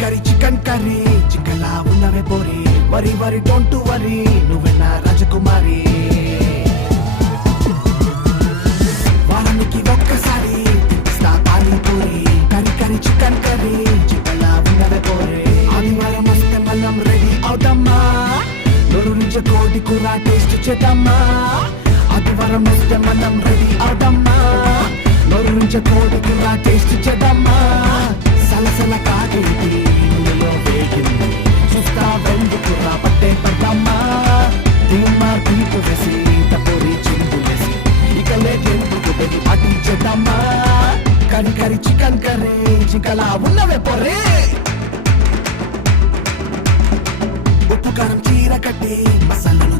కరి chicken curry చిక్కలా ఉన్నవే పోరి వరి వరి డోంట్ వరి నువ్వే నా రాజకుమారి వారానికి ఒక్కసారి తినిపిస్తా పానీపూరి కరి కరి చికెన్ కర్రీ చిక్కలా ఉన్నవే పోరి ఆదివారం వస్తే మనం రెడీ అవుతామా నోరు నుంచి కోడి కూర టేస్ట్ చేద్దామా ఆదివారం వస్తే మనం రెడీ అవుతామా నోరు నుంచి కోడి కూర టేస్ట్ చేద్దామా సలసల కాగేది నూనెలో వేగింది చూస్తా వెందుకు రాబట్టే పడ్డామా ధీమా తీపు వేసి తపోరి చిందులేసి ఇక లేకెందుకు పెట్టి పాటించేద్దామా కరి కరి చికెన్ కర్రీ చికలా ఉన్నవే పొర్రే ఉప్పు కారం చీర కట్టి మసాలను